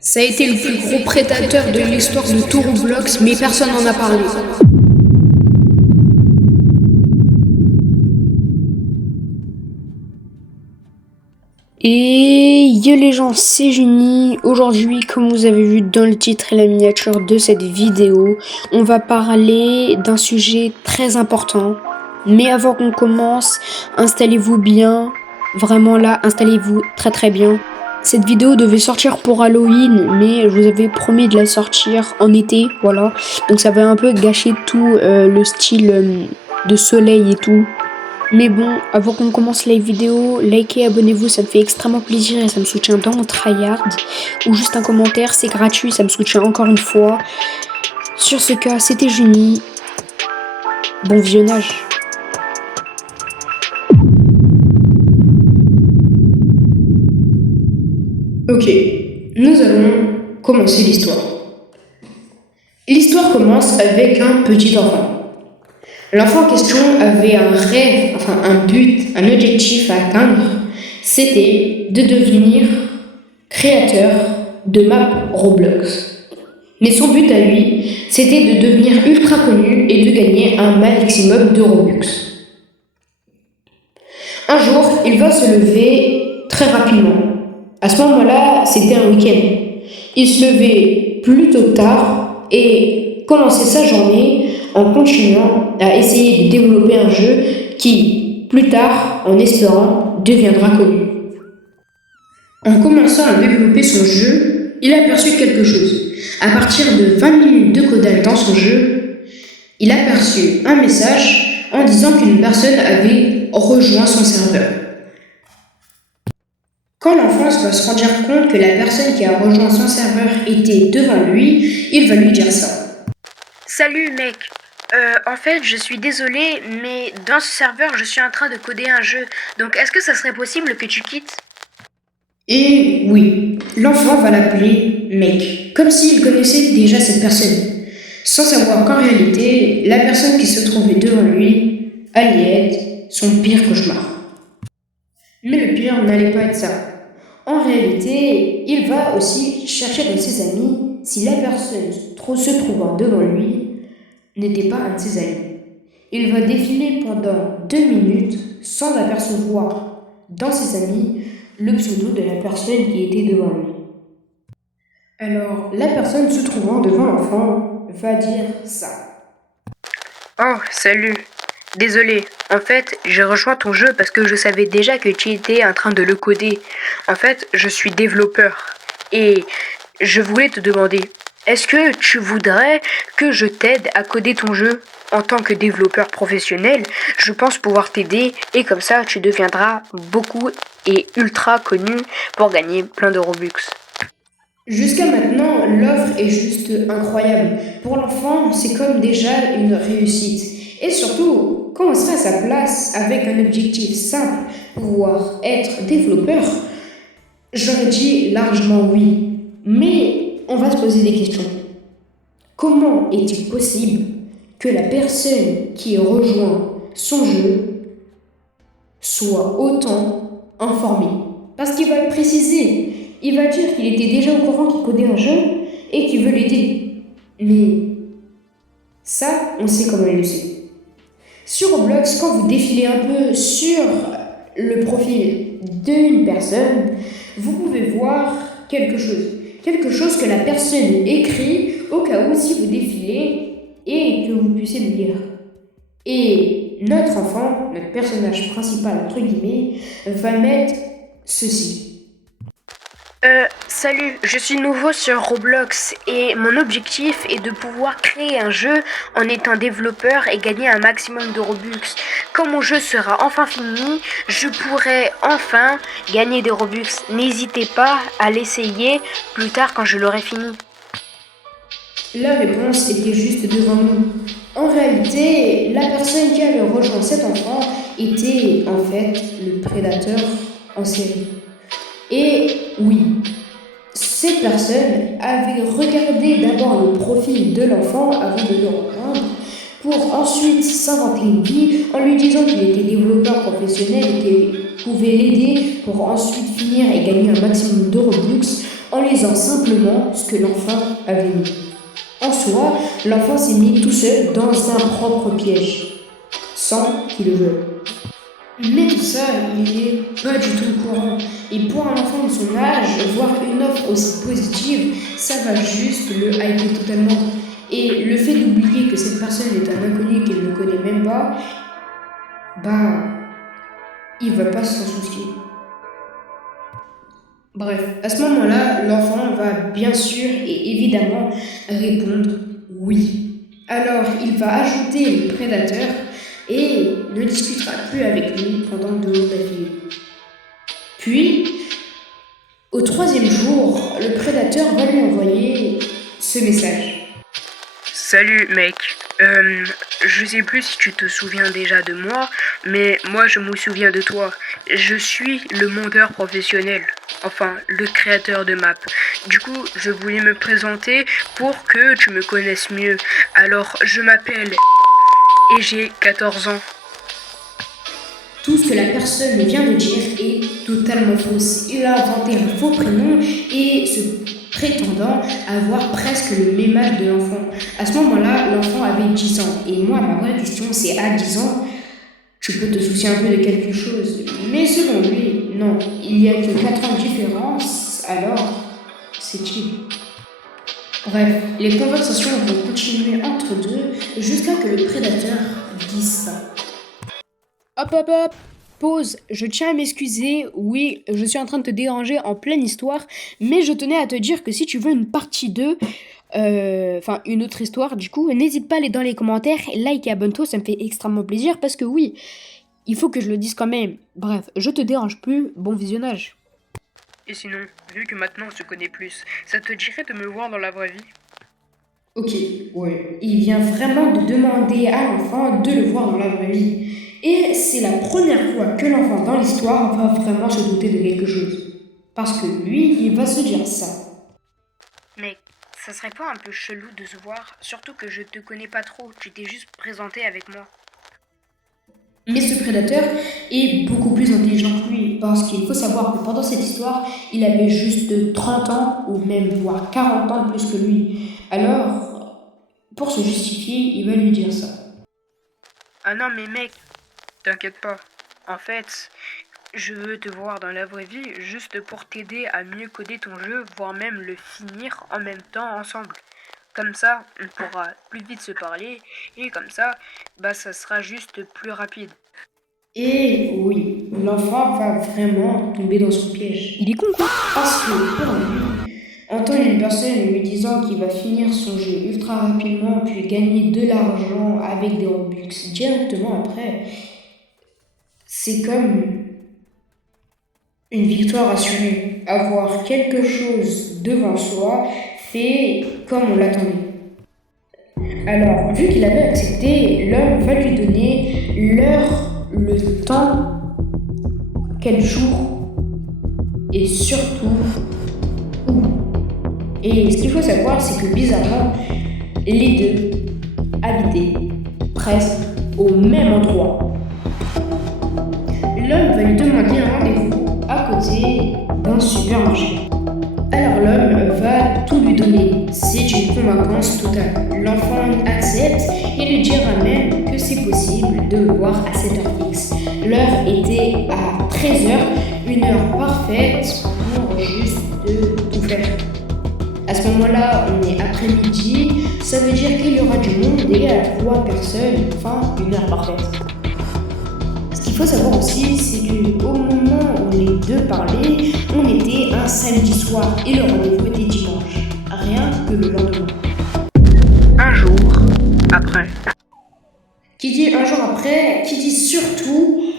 Ça a été le plus gros prédateur de l'histoire de tout Roblox, mais personne n'en a parlé. Et yo les gens, c'est Juni. Aujourd'hui, comme vous avez vu dans le titre et la miniature de cette vidéo, on va parler d'un sujet très important. Mais avant qu'on commence, installez-vous bien. Vraiment là, installez-vous très très bien. Cette vidéo devait sortir pour Halloween, mais je vous avais promis de la sortir en été, voilà. Donc ça va un peu gâcher tout le style de soleil et tout. Mais bon, avant qu'on commence la vidéo, likez, abonnez-vous, ça me fait extrêmement plaisir et ça me soutient dans mon tryhard. Ou juste un commentaire, c'est gratuit, ça me soutient encore une fois. Sur ce cas, c'était Juni. Bon visionnage. Ok, nous allons commencer l'histoire. L'histoire commence avec un petit enfant. L'enfant en question avait un rêve, un but, un objectif à atteindre. C'était de devenir créateur de map Roblox. Mais son but à lui, c'était de devenir ultra connu et de gagner un maximum de Robux. Un jour, il va se lever très rapidement. À ce moment-là, c'était un week-end. Il se levait plutôt tard et commençait sa journée en continuant à essayer de développer un jeu qui, plus tard, en espérant, deviendra connu. En commençant à développer son jeu, il aperçut quelque chose. À partir de 20 minutes de codage dans son jeu, il aperçut un message en disant qu'une personne avait rejoint son serveur. Quand l'enfant va se rendre compte que la personne qui a rejoint son serveur était devant lui, il va lui dire ça. Salut mec, en fait je suis désolé, mais dans ce serveur je suis en train de coder un jeu, donc est-ce que ça serait possible que tu quittes? Et oui, l'enfant va l'appeler mec, comme s'il connaissait déjà cette personne, sans savoir qu'en réalité, la personne qui se trouvait devant lui allait être son pire cauchemar. Mais le pire n'allait pas être ça. En réalité, il va aussi chercher dans ses amis si la personne se trouvant devant lui n'était pas un de ses amis. Il va défiler pendant 2 minutes sans apercevoir dans ses amis le pseudo de la personne qui était devant lui. Alors, la personne se trouvant devant l'enfant va dire ça. Oh, salut. Désolé, en fait, j'ai rejoint ton jeu parce que je savais déjà que tu étais en train de le coder. En fait, je suis développeur et je voulais te demander, est-ce que tu voudrais que je t'aide à coder ton jeu? En tant que développeur professionnel, je pense pouvoir t'aider et comme ça, tu deviendras beaucoup et ultra connu pour gagner plein de Robux. Jusqu'à maintenant, l'offre est juste incroyable. Pour l'enfant, c'est comme déjà une réussite. Et surtout, quand on serait à sa place avec un objectif simple, pouvoir être développeur, j'aurais dit largement oui. Mais on va se poser des questions. Comment est-il possible que la personne qui rejoint son jeu soit autant informée? Parce qu'il va le préciser. Il va dire qu'il était déjà au courant qu'il codait un jeu et qu'il veut l'aider. Mais ça, on sait comment il le sait. Sur Roblox, quand vous défilez un peu sur le profil d'une personne, vous pouvez voir quelque chose. Quelque chose que la personne écrit au cas où si vous défilez et que vous puissiez le lire. Et notre enfant, notre personnage principal entre guillemets, va mettre ceci. Salut, je suis nouveau sur Roblox et mon objectif est de pouvoir créer un jeu en étant développeur et gagner un maximum de Robux. Quand mon jeu sera enfin fini, je pourrai enfin gagner des Robux. N'hésitez pas à l'essayer plus tard quand je l'aurai fini. La réponse était juste devant nous. En réalité, la personne qui avait rejoint cet enfant était en fait le prédateur en série. Et oui, cette personne avait regardé d'abord le profil de l'enfant avant de le rejoindre pour ensuite s'inventer une vie en lui disant qu'il était développeur professionnel et qu'il pouvait l'aider pour ensuite finir et gagner un maximum de Robux en lisant simplement ce que l'enfant avait mis. En soi, l'enfant s'est mis tout seul dans un propre piège, sans qu'il le veuille. Mais tout ça, il est pas du tout au courant. Et pour un enfant de son âge, voir une offre aussi positive, ça va juste le hyper totalement. Et le fait d'oublier que cette personne est un inconnu qu'il ne connaît même pas, bah, il va pas s'en soucier. Bref, à ce moment-là, l'enfant va bien sûr et évidemment répondre oui. Alors, il va ajouter le prédateur et ne discutera plus avec lui pendant 2 jours d'affilée. Puis, au 3e jour, le prédateur va lui envoyer ce message. Salut mec, je sais plus si tu te souviens déjà de moi, mais moi je me souviens de toi. Je suis le monteur professionnel, enfin le créateur de map. Du coup, je voulais me présenter pour que tu me connaisses mieux. Alors, je m'appelle et j'ai 14 ans. Tout ce que la personne vient de dire est totalement fausse. Il a inventé un faux prénom et se prétendant avoir presque le même âge de l'enfant. À ce moment-là, l'enfant avait 10 ans. Et moi, ma vraie question, c'est à 10 ans, tu peux te soucier un peu de quelque chose. Mais selon lui, non. Il y a que 4 ans de différence, alors c'est chill. Bref, les conversations vont continuer entre deux jusqu'à que le prédateur dise ça. Hop hop hop, pause, je tiens à m'excuser, oui, je suis en train de te déranger en pleine histoire, mais je tenais à te dire que si tu veux une partie 2, enfin une autre histoire du coup, n'hésite pas à aller dans les commentaires, like et abonne-toi, ça me fait extrêmement plaisir parce que oui, il faut que je le dise quand même. Bref, je te dérange plus, bon visionnage. Et sinon, vu que maintenant on se connaît plus, ça te dirait de me voir dans la vraie vie? Ok, ouais. Il vient vraiment de demander à l'enfant de le voir dans la vraie vie. Et c'est la première fois que l'enfant dans l'histoire va vraiment se douter de quelque chose. Parce que lui, il va se dire ça. Mec, ça serait pas un peu chelou de se voir, surtout que je te connais pas trop, tu t'es juste présenté avec moi. Mais ce prédateur est beaucoup plus intelligent que lui, parce qu'il faut savoir que pendant cette histoire, il avait juste 30 ans, ou même voire 40 ans de plus que lui. Alors, pour se justifier, il va lui dire ça. Ah non mais mec, t'inquiète pas. En fait, je veux te voir dans la vraie vie juste pour t'aider à mieux coder ton jeu, voire même le finir en même temps ensemble. Comme ça, on pourra plus vite se parler et comme ça, bah ça sera juste plus rapide. Et oui, l'enfant va vraiment tomber dans son piège. Il est con quoi? Parce que pour lui, entendre une personne lui disant qu'il va finir son jeu ultra rapidement puis gagner de l'argent avec des Robux directement après, c'est comme une victoire assurée. Avoir quelque chose devant soi fait comme on l'attendait. Alors, vu qu'il avait accepté, l'homme va lui donner l'heure, le temps, quel jour et surtout où. Et ce qu'il faut savoir, c'est que bizarrement, les deux habitaient presque au même endroit. L'homme va lui demander un rendez-vous à côté d'un supermarché. Alors l'homme va tout lui donner. C'est une convaincance totale. L'enfant accepte et lui dira même que c'est possible de le voir à cette heure fixe. L'heure était à 13h, une heure parfaite pour juste tout faire. À ce moment-là, on est après-midi, ça veut dire qu'il y aura du monde et à la fois personne, enfin une heure parfaite. Ce qu'il faut savoir aussi, c'est qu'au moment où les deux parlaient, on était un samedi soir et le rendez-vous était dimanche, rien que le lendemain. Un jour après. Qui dit un jour après, qui dit surtout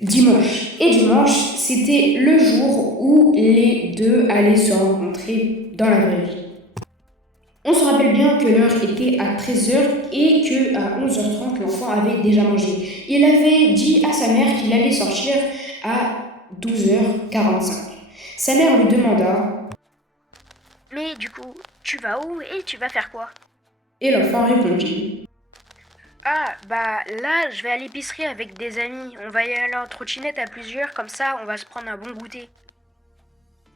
dimanche. Et dimanche, c'était le jour où les deux allaient se rencontrer dans la vraie vie. On se rappelle bien que l'heure était à 13h et que à 11h30, l'enfant avait déjà mangé. Il avait dit à sa mère qu'il allait sortir à 12h45. Sa mère lui demanda Mais du coup, tu vas où et tu vas faire quoi? et l'enfant répondit. Ah, bah là, je vais à l'épicerie avec des amis. On va y aller en trottinette à plusieurs, comme ça, on va se prendre un bon goûter.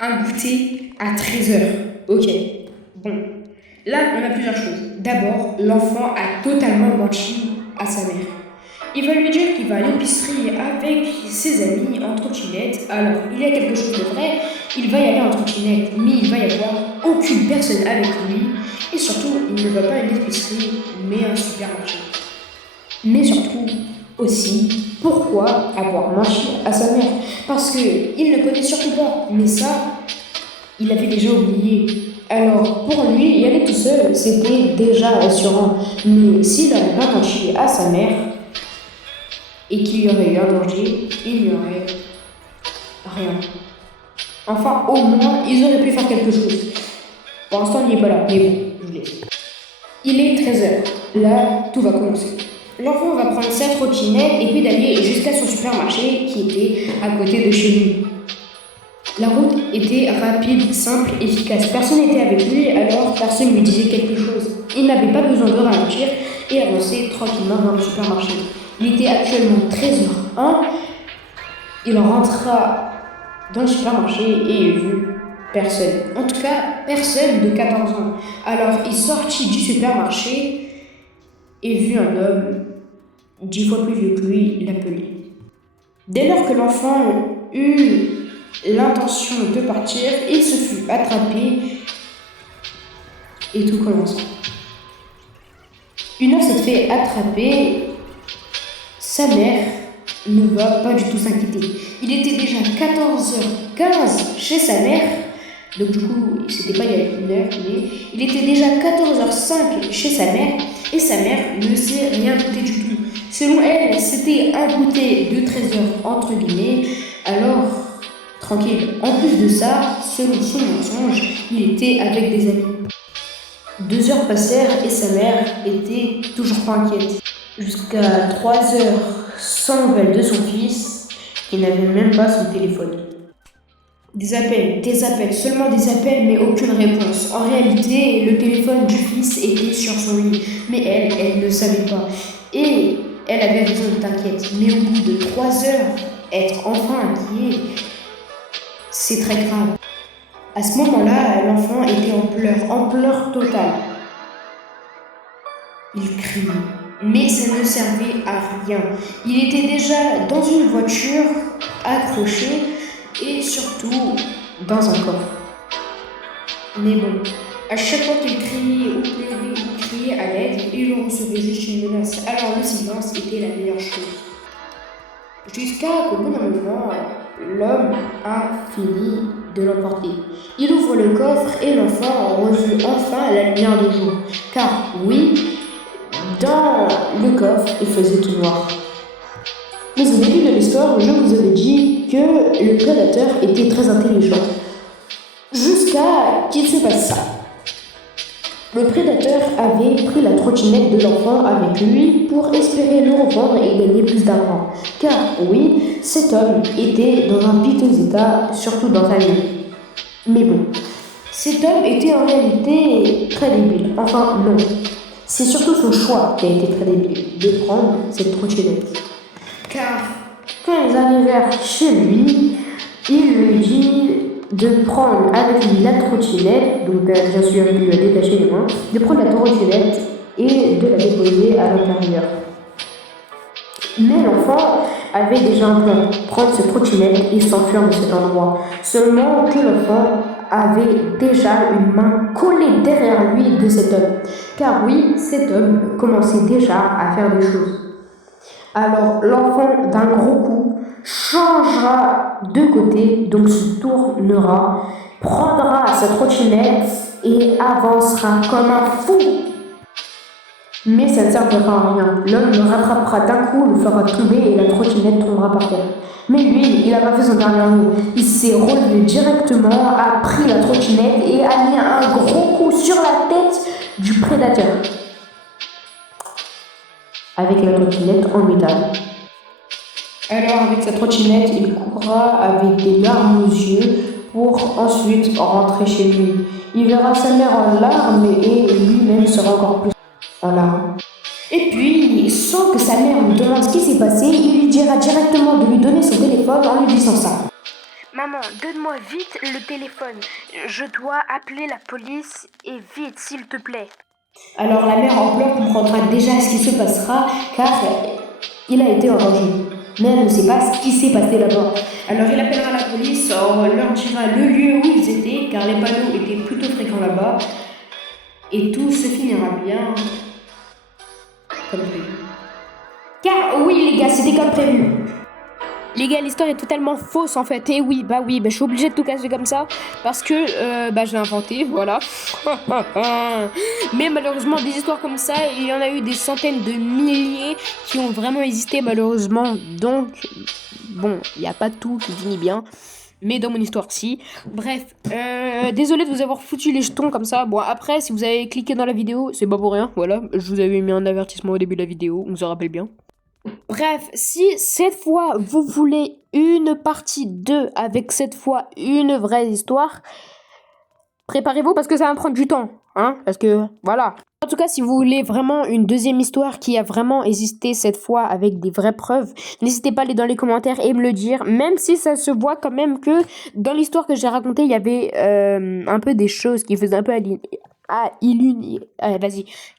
Un goûter à 13 heures. Ok. Bon. Là, on a plusieurs choses. D'abord, l'enfant a totalement menti à sa mère. Il va lui dire qu'il va à l'épicerie avec ses amis en trottinette. Alors, il y a quelque chose de vrai, il va y aller en trottinette, mais il va y avoir aucune personne avec lui. Et surtout, il ne va pas à une épicerie, mais à un supermarché. Mais surtout, aussi, pourquoi avoir menti à sa mère? Parce qu'il ne connaît surtout pas. Mais ça, il avait déjà oublié. Alors, pour lui, y aller tout seul, c'était déjà rassurant. Mais s'il n'avait pas menti à sa mère, et qu'il y aurait eu un danger, il n'y aurait rien. Enfin, au moins, ils auraient pu faire quelque chose. Pour l'instant, il n'est pas là, mais bon, je vous laisse. Il est 13 heures. Là, tout va commencer. L'enfant va prendre sa trottinette et pédaler jusqu'à son supermarché qui était à côté de chez lui. La route était rapide, simple, efficace. Personne n'était avec lui, alors personne lui disait quelque chose. Il n'avait pas besoin de ralentir et avancer tranquillement dans le supermarché. Il était actuellement 13h01. Il rentra dans le supermarché et il vit personne. En tout cas, personne de 14 ans. Alors, il sortit du supermarché et vit un homme 10 fois plus vieux que lui l'appeler. Dès lors que l'enfant eut l'intention de partir, il se fut attrapé et tout commença. Une heure s'est fait attraper. Sa mère ne va pas du tout s'inquiéter. Il était déjà 14h15 chez sa mère. Donc du coup, c'était pas il y a une heure, mais il était déjà 14h05 chez sa mère. Et sa mère ne s'est rien douté du tout. Selon elle, c'était un goûter de 13 heures entre guillemets. Alors, tranquille. En plus de ça, selon son mensonge, il était avec des amis. 2 heures passèrent et sa mère était toujours pas inquiète. Jusqu'à 3 heures sans nouvelles de son fils, il n'avait même pas son téléphone. Des appels, seulement des appels, mais aucune réponse. En réalité, le téléphone du fils était sur son lit, mais elle ne savait pas. Et elle avait raison d'être inquiète. Mais au bout de 3 heures, être enfin inquiet, c'est très grave. À ce moment-là, l'enfant était en pleurs totales. Il criait. Mais ça ne servait à rien. Il était déjà dans une voiture, accroché, et surtout dans un coffre. Mais bon, à chaque fois qu'il criait ou pleurait ou criait à l'aide, il recevait juste une menace. Alors le silence était la meilleure chose. Jusqu'à qu'au bout d'un moment, l'homme a fini de l'emporter. Il ouvre le coffre et l'enfant revit enfin la lumière du jour. Car oui, dans le coffre, il faisait tout noir. Mais au début de l'histoire, je vous avais dit que le prédateur était très intelligent. Jusqu'à qu'il se passe ça. Le prédateur avait pris la trottinette de l'enfant avec lui pour espérer le revendre et gagner plus d'argent. Car oui, cet homme était dans un piteux état, surtout dans sa vie. Mais bon, cet homme était en réalité très débile. Enfin, non. C'est surtout son choix qui a été très débile, de prendre cette trottinette. Car quand ils arrivèrent chez lui, il lui dit de prendre avec lui la trottinette, donc bien sûr il lui a détaché les mains, de prendre la trottinette et de la déposer à l'intérieur. Mais l'enfant avait déjà un plan, prendre cette trottinette et s'enfuir de cet endroit. Seulement que l'enfant avait déjà une main collée derrière lui de cet homme. Car oui, cet homme commençait déjà à faire des choses. Alors l'enfant d'un gros coup changera de côté, donc se tournera, prendra sa trottinette et avancera comme un fou. Mais ça ne servira à rien. L'homme le rattrapera d'un coup, le fera tomber et la trottinette tombera par terre. Mais lui, il n'a pas fait son dernier mot. Il s'est relevé directement, a pris la trottinette et a mis un gros coup sur la tête du prédateur. Avec la trottinette en métal. Alors avec sa trottinette, il courra avec des larmes aux yeux pour ensuite rentrer chez lui. Il verra sa mère en larmes et lui-même sera encore plus en larmes. Et puis, sans que sa mère lui demande ce qui s'est passé, il lui dira directement de lui donner son téléphone en lui disant ça. Maman, donne-moi vite le téléphone. Je dois appeler la police et vite, s'il te plaît. Alors la mère en pleurs comprendra déjà ce qui se passera car il a été en danger. Mais elle ne sait pas ce qui s'est passé là-bas. Alors il appellera la police, on leur dira le lieu où ils étaient car les panneaux étaient plutôt fréquents là-bas. Et tout se finira bien comme prévu. Car oui les gars, c'était comme prévu. Les gars, l'histoire est totalement fausse en fait. Et oui, je suis obligée de tout casser comme ça parce que je l'ai inventé, voilà. Mais malheureusement, des histoires comme ça, il y en a eu des centaines de milliers qui ont vraiment existé malheureusement. Donc, bon, il n'y a pas tout qui finit bien. Mais dans mon histoire, si. Bref, désolé de vous avoir foutu les jetons comme ça. Bon, après, si vous avez cliqué dans la vidéo, c'est pas pour rien. Voilà, je vous avais mis un avertissement au début de la vidéo, on se rappelle bien. Bref, si cette fois vous voulez une partie 2 avec cette fois une vraie histoire, préparez-vous parce que ça va prendre du temps, hein, parce que voilà. En tout cas, si vous voulez vraiment une deuxième histoire qui a vraiment existé cette fois avec des vraies preuves, n'hésitez pas à aller dans les commentaires et me le dire, même si ça se voit quand même que dans l'histoire que j'ai racontée, il y avait un peu des choses qui faisaient un peu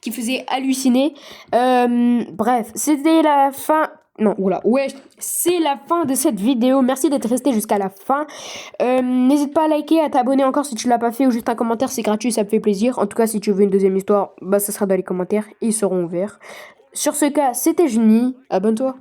qui faisait halluciner. Bref, c'était la fin. Non, oula, ouais, c'est la fin de cette vidéo. Merci d'être resté jusqu'à la fin. N'hésite pas à liker, à t'abonner encore si tu l'as pas fait ou juste un commentaire, c'est gratuit, ça me fait plaisir. En tout cas, si tu veux une deuxième histoire, ça sera dans les commentaires, ils seront ouverts. Sur ce cas, c'était Juni, abonne-toi.